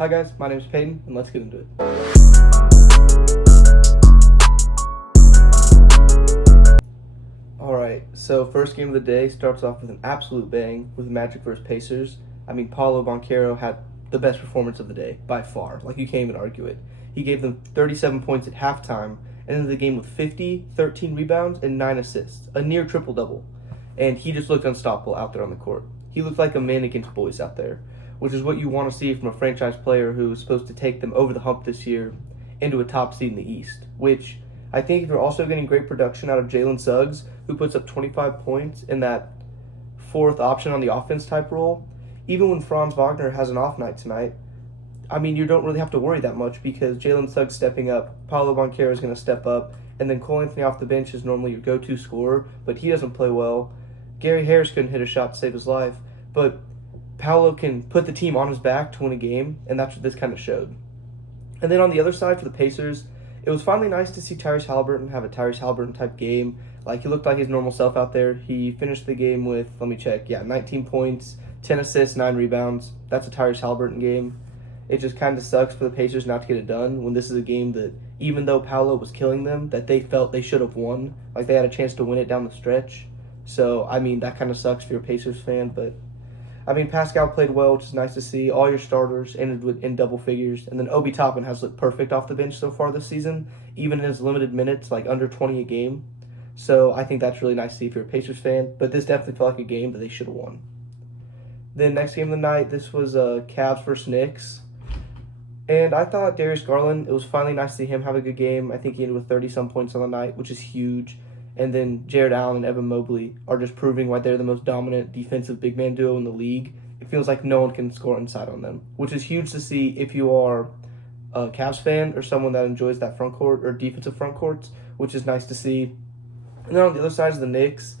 Hi guys, my name is Peyton, and let's get into it. Alright, so first game of the day starts off with an absolute bang with Magic vs. Pacers. Paolo Banchero had the best performance of the day, by far. You can't even argue it. He gave them 37 points at halftime, and ended the game with 50, 13 rebounds, and 9 assists. A near triple-double. And he just looked unstoppable out there on the court. He looked like a man against boys out there, which is what you want to see from a franchise player who is supposed to take them over the hump this year into a top seed in the East, which I think they're also getting great production out of Jalen Suggs, who puts up 25 points in that fourth option on the offense type role. Even when Franz Wagner has an off night tonight, you don't really have to worry that much because Jalen Suggs stepping up, Paolo Banchero is going to step up, and then Cole Anthony off the bench is normally your go-to scorer, but he doesn't play well. Gary Harris couldn't hit a shot to save his life, but Paolo can put the team on his back to win a game, and that's what this kind of showed. And then on the other side for the Pacers, it was finally nice to see Tyrese Haliburton have a Tyrese Haliburton type game. He looked like his normal self out there. He finished the game with, 19 points, 10 assists, 9 rebounds. That's a Tyrese Haliburton game. It just kind of sucks for the Pacers not to get it done when this is a game that, even though Paolo was killing them, that they felt they should have won. They had a chance to win it down the stretch. So, that kind of sucks for your Pacers fan, but Pascal played well, which is nice to see. All your starters ended in double figures. And then Obi Toppin has looked perfect off the bench so far this season, even in his limited minutes, under 20 a game. So I think that's really nice to see if you're a Pacers fan. But this definitely felt like a game that they should have won. Then next game of the night, this was Cavs versus Knicks. And I thought Darius Garland, it was finally nice to see him have a good game. I think he ended with 30-some points on the night, which is huge. And then Jared Allen and Evan Mobley are just proving why they're the most dominant defensive big man duo in the league. It feels like no one can score inside on them, which is huge to see if you are a Cavs fan or someone that enjoys that front court or defensive front courts, which is nice to see. And then on the other side is the Knicks.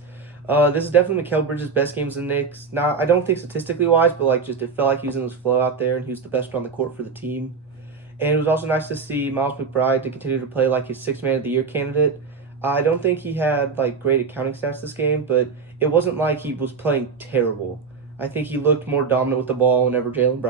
This is definitely Mikal Bridges' best games in the Knicks. Now, I don't think statistically wise, but it felt like he was in his flow out there and he was the best on the court for the team. And it was also nice to see Miles McBride to continue to play like his Sixth Man of the Year candidate. I don't think he had great accounting stats this game, but it wasn't like he was playing terrible. I think he looked more dominant with the ball whenever Jalen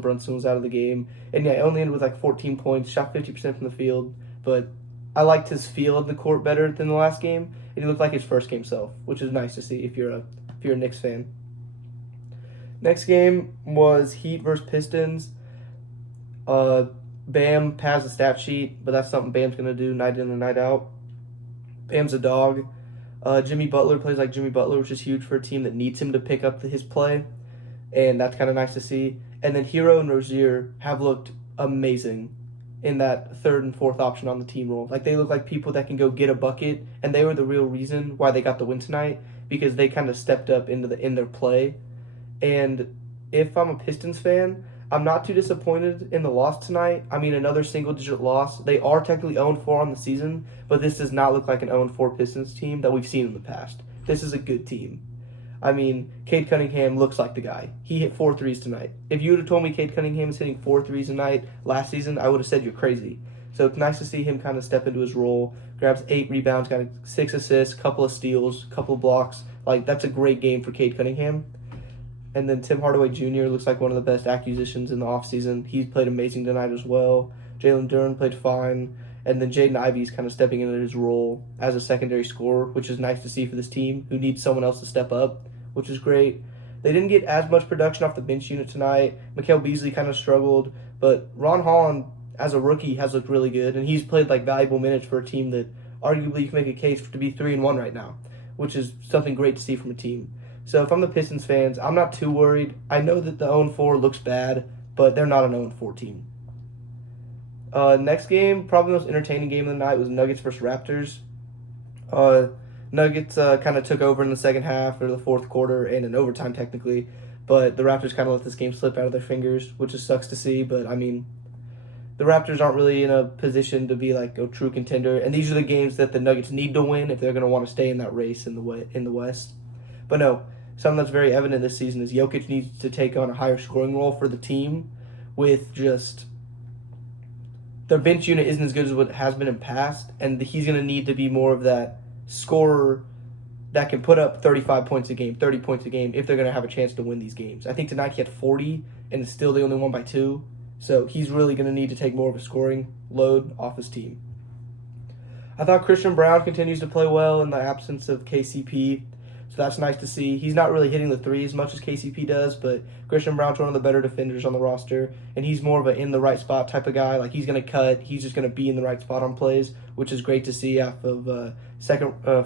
Brunson was out of the game. And yeah, he only ended with 14 points, shot 50% from the field, but I liked his feel of the court better than the last game, and he looked like his first game self, which is nice to see if you're a Knicks fan. Next game was Heat versus Pistons. Bam has a stat sheet, but that's something Bam's going to do night in and night out. Bam's a dog. Jimmy Butler plays like Jimmy Butler, which is huge for a team that needs him to pick up his play, and that's kind of nice to see. And then Hero and Rozier have looked amazing in that third and fourth option on the team role. They look like people that can go get a bucket, and they were the real reason why they got the win tonight because they kind of stepped up in their play. And if I'm a Pistons fan, I'm not too disappointed in the loss tonight. Another single-digit loss. They are technically 0-4 on the season, but this does not look like an 0-4 Pistons team that we've seen in the past. This is a good team. Cade Cunningham looks like the guy. He hit 4 threes tonight. If you would have told me Cade Cunningham is hitting 4 threes tonight last season, I would have said you're crazy. So it's nice to see him kind of step into his role. Grabs 8 rebounds, got 6 assists, couple of steals, couple of blocks. That's a great game for Cade Cunningham. And then Tim Hardaway Jr. looks like one of the best acquisitions in the offseason. He's played amazing tonight as well. Jalen Duren played fine. And then Jaden Ivey's kind of stepping into his role as a secondary scorer, which is nice to see for this team who needs someone else to step up, which is great. They didn't get as much production off the bench unit tonight. Mikal Beasley kind of struggled. But Ron Holland, as a rookie, has looked really good. And he's played valuable minutes for a team that arguably you can make a case to be 3-1 right now, which is something great to see from a team. So if I'm the Pistons fans, I'm not too worried. I know that the 0-4 looks bad, but they're not an 0-4 team. Next game, probably the most entertaining game of the night was Nuggets versus Raptors. Nuggets kind of took over in the second half or the fourth quarter and in overtime technically, but the Raptors kind of let this game slip out of their fingers, which just sucks to see. But the Raptors aren't really in a position to be a true contender, and these are the games that the Nuggets need to win if they're going to want to stay in that race in the West. But no. Something that's very evident this season is Jokic needs to take on a higher scoring role for the team with just their bench unit isn't as good as what it has been in past, and he's going to need to be more of that scorer that can put up 35 points a game, 30 points a game if they're going to have a chance to win these games. I think tonight he had 40, and still they only won by 2. So he's really going to need to take more of a scoring load off his team. I thought Christian Braun continues to play well in the absence of KCP, so that's nice to see. He's not really hitting the 3 as much as KCP does, but Christian Braun's one of the better defenders on the roster, and he's more of an in the right spot type of guy. Like, he's going to cut, he's just going to be in the right spot on plays, which is great to see off of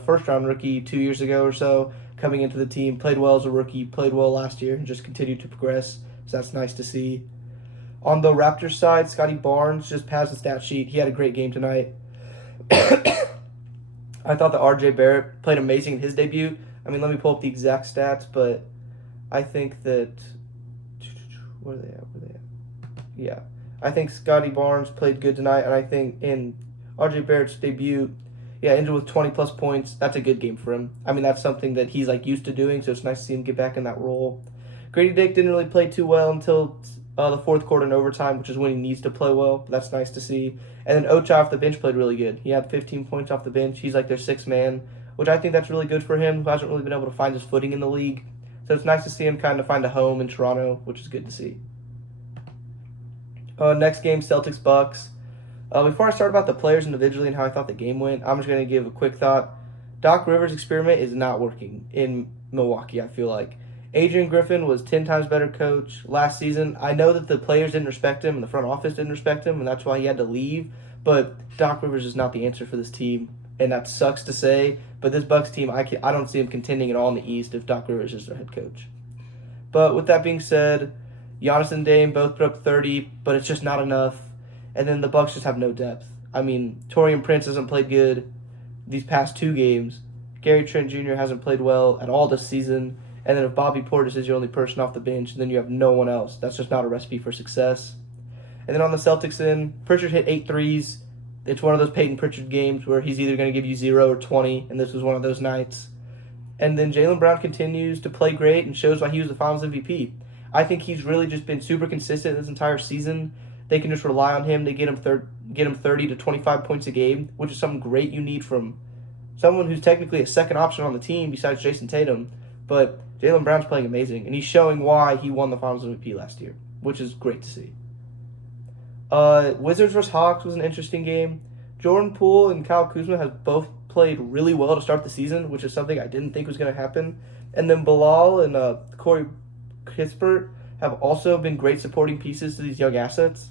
first round rookie 2 years ago or so, coming into the team, played well as a rookie, played well last year, and just continued to progress, so that's nice to see. On the Raptors side, Scotty Barnes just passed the stat sheet. He had a great game tonight. I thought that RJ Barrett played amazing in his debut. I mean, let me pull up the exact stats, but I think that... Where are they at? Yeah. I think Scotty Barnes played good tonight, and I think in RJ Barrett's debut, ended with 20-plus points. That's a good game for him. I mean, that's something that he's, used to doing, so it's nice to see him get back in that role. Grady Dick didn't really play too well until the fourth quarter and overtime, which is when he needs to play well. But that's nice to see. And then Ochai off the bench played really good. He had 15 points off the bench. He's their sixth man, which I think that's really good for him, who hasn't really been able to find his footing in the league. So it's nice to see him kind of find a home in Toronto, which is good to see. Next game, Celtics-Bucks. Before I start about the players individually and how I thought the game went, I'm just going to give a quick thought. Doc Rivers' experiment is not working in Milwaukee, I feel like. Adrian Griffin was 10 times better coach last season. I know that the players didn't respect him and the front office didn't respect him, and that's why he had to leave. But Doc Rivers is not the answer for this team, and that sucks to say. But this Bucks team, I don't see him contending at all in the East if Doc Rivers is their head coach. But with that being said, Giannis and Dame both put up 30, but it's just not enough. And then the Bucks just have no depth. I mean, Taurean Prince hasn't played good these past 2 games. Gary Trent Jr. hasn't played well at all this season. And then if Bobby Portis is your only person off the bench, then you have no one else. That's just not a recipe for success. And then on the Celtics end, Pritchard hit 8 threes. It's one of those Peyton Pritchard games where he's either going to give you 0 or 20, and this was one of those nights. And then Jaylen Brown continues to play great and shows why he was the Finals MVP. I think he's really just been super consistent this entire season. They can just rely on him to get him 30 to 25 points a game, which is something great you need from someone who's technically a second option on the team besides Jason Tatum. But Jaylen Brown's playing amazing, and he's showing why he won the Finals MVP last year, which is great to see. Wizards vs. Hawks was an interesting game. Jordan Poole and Kyle Kuzma have both played really well to start the season, which is something I didn't think was going to happen. And then Bilal and Corey Kispert have also been great supporting pieces to these young assets,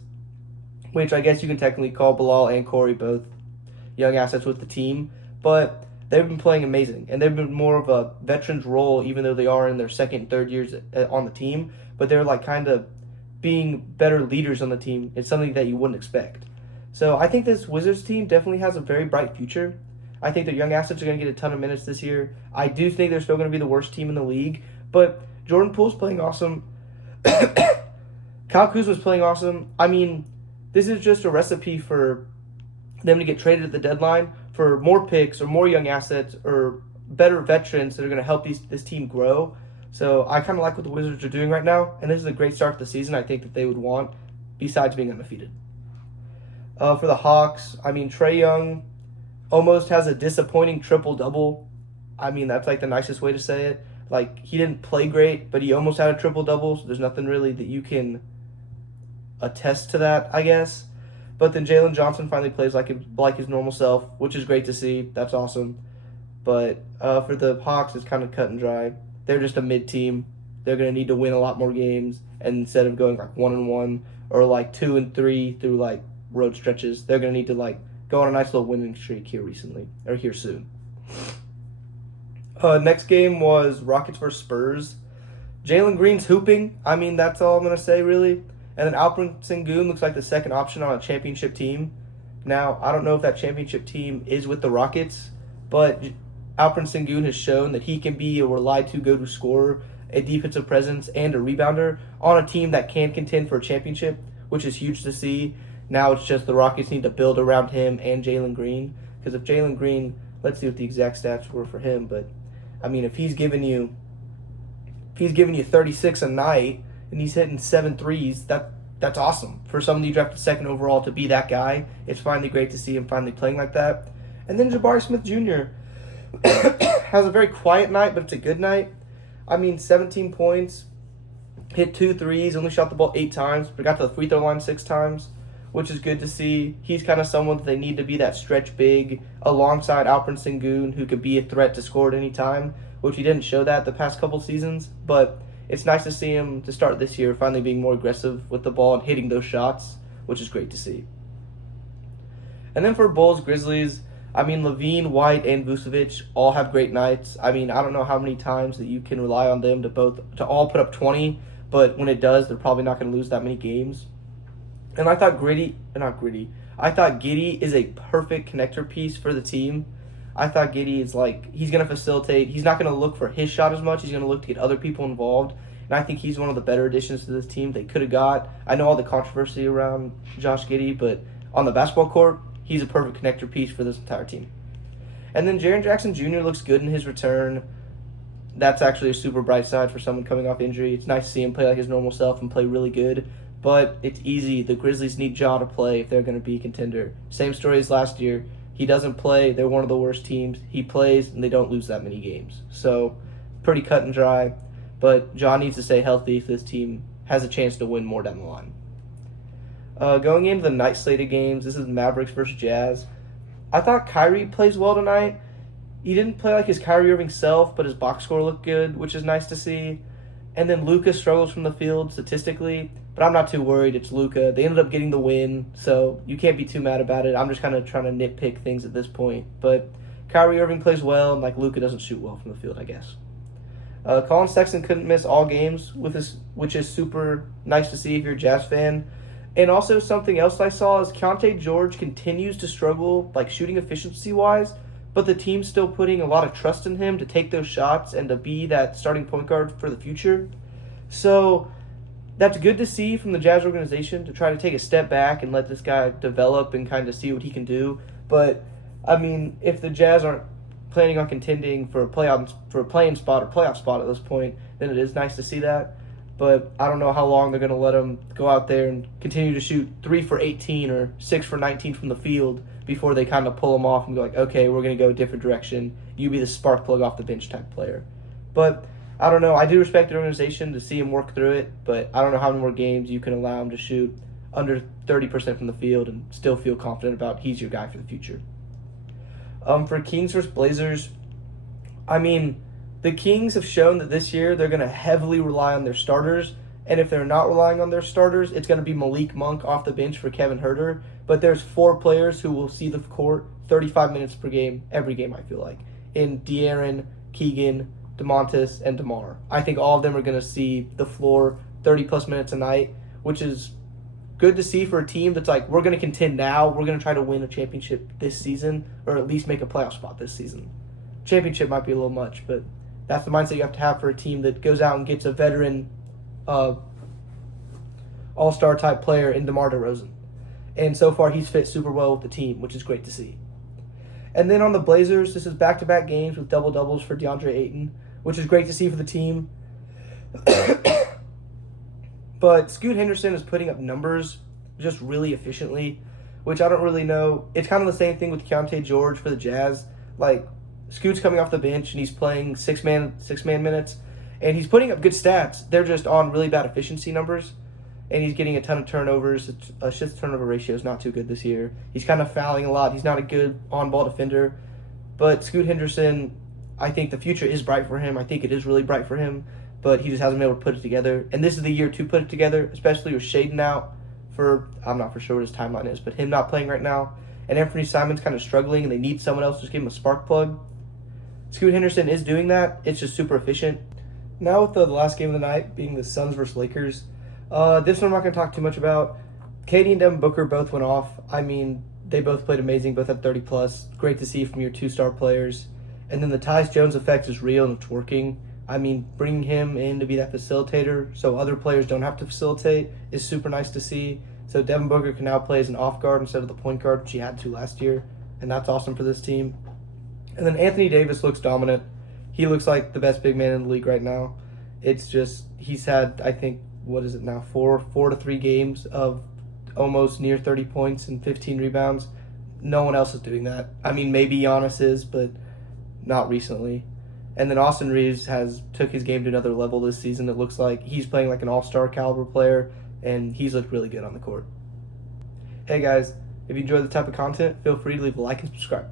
which I guess you can technically call Bilal and Corey both young assets with the team. But they've been playing amazing, and they've been more of a veterans role, even though they are in their second and third years on the team. But they're kind of being better leaders on the team. It's something that you wouldn't expect. So I think this Wizards team definitely has a very bright future. I think their young assets are going to get a ton of minutes this year. I do think they're still going to be the worst team in the league, but Jordan Poole's playing awesome. Kyle Kuzma's playing awesome. I mean, this is just a recipe for them to get traded at the deadline for more picks or more young assets or better veterans that are going to help this team grow. So I kind of like what the Wizards are doing right now, and this is a great start to the season I think that they would want, besides being undefeated. For the Hawks, I mean, Trae Young almost has a disappointing triple-double. I mean, that's the nicest way to say it. He didn't play great, but he almost had a triple-double, so there's nothing really that you can attest to that, I guess. But then Jalen Johnson finally plays like his normal self, which is great to see. That's awesome. But for the Hawks, it's kind of cut and dry. They're just a mid-team. They're going to need to win a lot more games. And instead of going 1-1 or 2-3 through road stretches, they're going to need to go on a nice little winning streak here soon. Next game was Rockets vs. Spurs. Jalen Green's hooping. I mean, that's all I'm going to say, really. And then Alperen Sengun looks like the second option on a championship team. Now, I don't know if that championship team is with the Rockets, but Alperen Sengun has shown that he can be a relied-to go-to scorer, a defensive presence, and a rebounder on a team that can contend for a championship, which is huge to see. Now it's just the Rockets need to build around him and Jalen Green, because if Jalen Green, let's see what the exact stats were for him, but I mean, if he's giving you 36 a night and he's hitting 7 threes, that's awesome. For someone you drafted second overall to be that guy, it's finally great to see him finally playing like that. And then Jabari Smith Jr. has a very quiet night, but it's a good night. I mean, 17 points, hit 2 threes, only shot the ball 8 times, but got to the free throw line 6 times, which is good to see. He's kind of someone that they need to be that stretch big alongside Alperen Sengun, who could be a threat to score at any time, which he didn't show that the past couple seasons. But it's nice to see him to start this year finally being more aggressive with the ball and hitting those shots, which is great to see. And then for Bulls, Grizzlies, I mean, Levine, White, and Vucevic all have great nights. I mean, I don't know how many times that you can rely on them to all put up 20, but when it does, they're probably not going to lose that many games. And I thought I thought Giddey is a perfect connector piece for the team. I thought Giddey is he's going to facilitate. He's not going to look for his shot as much. He's going to look to get other people involved. And I think he's one of the better additions to this team they could have got. I know all the controversy around Josh Giddey, but on the basketball court, he's a perfect connector piece for this entire team. And then Jaren Jackson Jr. looks good in his return. That's actually a super bright side for someone coming off injury. It's nice to see him play like his normal self and play really good. But it's easy. The Grizzlies need Ja to play if they're going to be a contender. Same story as last year. He doesn't play. They're one of the worst teams. He plays, and they don't lose that many games. So, pretty cut and dry. But Ja needs to stay healthy if this team has a chance to win more down the line. Going into the night slate of games, this is Mavericks versus Jazz. I thought Kyrie plays well tonight. He didn't play like his Kyrie Irving self, but his box score looked good, which is nice to see. And then Luka struggles from the field statistically, but I'm not too worried. It's Luka. They ended up getting the win, so you can't be too mad about it. I'm just kind of trying to nitpick things at this point. But Kyrie Irving plays well, and Luka doesn't shoot well from the field, I guess. Colin Sexton couldn't miss all games, which is super nice to see if you're a Jazz fan. And also something else I saw is Keontae George continues to struggle, shooting efficiency-wise, but the team's still putting a lot of trust in him to take those shots and to be that starting point guard for the future. So that's good to see from the Jazz organization to try to take a step back and let this guy develop and kind of see what he can do. But, I mean, if the Jazz aren't planning on contending for a playing spot or playoff spot at this point, then it is nice to see that. But I don't know how long they're going to let him go out there and continue to shoot 3 for 18 or 6 for 19 from the field before they kind of pull him off and go okay, we're going to go a different direction. You be the spark plug off the bench type player. But I don't know. I do respect the organization to see him work through it, but I don't know how many more games you can allow him to shoot under 30% from the field and still feel confident about he's your guy for the future. For Kings versus Blazers, I mean, the Kings have shown that this year they're going to heavily rely on their starters, and if they're not relying on their starters, it's going to be Malik Monk off the bench for Kevin Huerter. But there's 4 players who will see the court 35 minutes per game, every game I feel like, in De'Aaron, Keegan, DeMontis, and DeMar. I think all of them are going to see the floor 30-plus minutes a night, which is good to see for a team that's we're going to contend now. We're going to try to win a championship this season, or at least make a playoff spot this season. Championship might be a little much, but that's the mindset you have to have for a team that goes out and gets a veteran all-star type player in DeMar DeRozan. And so far, he's fit super well with the team, which is great to see. And then on the Blazers, this is back-to-back games with double-doubles for DeAndre Ayton, which is great to see for the team. But Scoot Henderson is putting up numbers just really efficiently, which I don't really know. It's kind of the same thing with Keontae George for the Jazz. Scoot's coming off the bench, and he's playing six-man minutes, and he's putting up good stats. They're just on really bad efficiency numbers, and he's getting a ton of turnovers. Assist-turnover ratio is not too good this year. He's kind of fouling a lot. He's not a good on-ball defender. But Scoot Henderson, I think the future is bright for him. I think it is really bright for him, but he just hasn't been able to put it together. And this is the year to put it together, especially with Shaden out I'm not for sure what his timeline is, but him not playing right now. And Anthony Simon's kind of struggling, and they need someone else to just give him a spark plug. Scoot Henderson is doing that. It's just super efficient. Now with the last game of the night being the Suns versus Lakers, this one I'm not going to talk too much about. KD and Devin Booker both went off. I mean, they both played amazing, both had 30-plus. Great to see from your 2-star players. And then the Tyus Jones effect is real and it's working. I mean, bringing him in to be that facilitator so other players don't have to facilitate is super nice to see. So Devin Booker can now play as an off guard instead of the point guard, which he had to last year. And that's awesome for this team. And then Anthony Davis looks dominant. He looks like the best big man in the league right now. It's just, he's had, I think, 4 to 3 games of almost near 30 points and 15 rebounds. No one else is doing that. I mean, maybe Giannis is, but not recently. And then Austin Reeves has took his game to another level this season. It looks like he's playing like an all-star caliber player, and he's looked really good on the court. Hey guys, if you enjoy the type of content, feel free to leave a like and subscribe.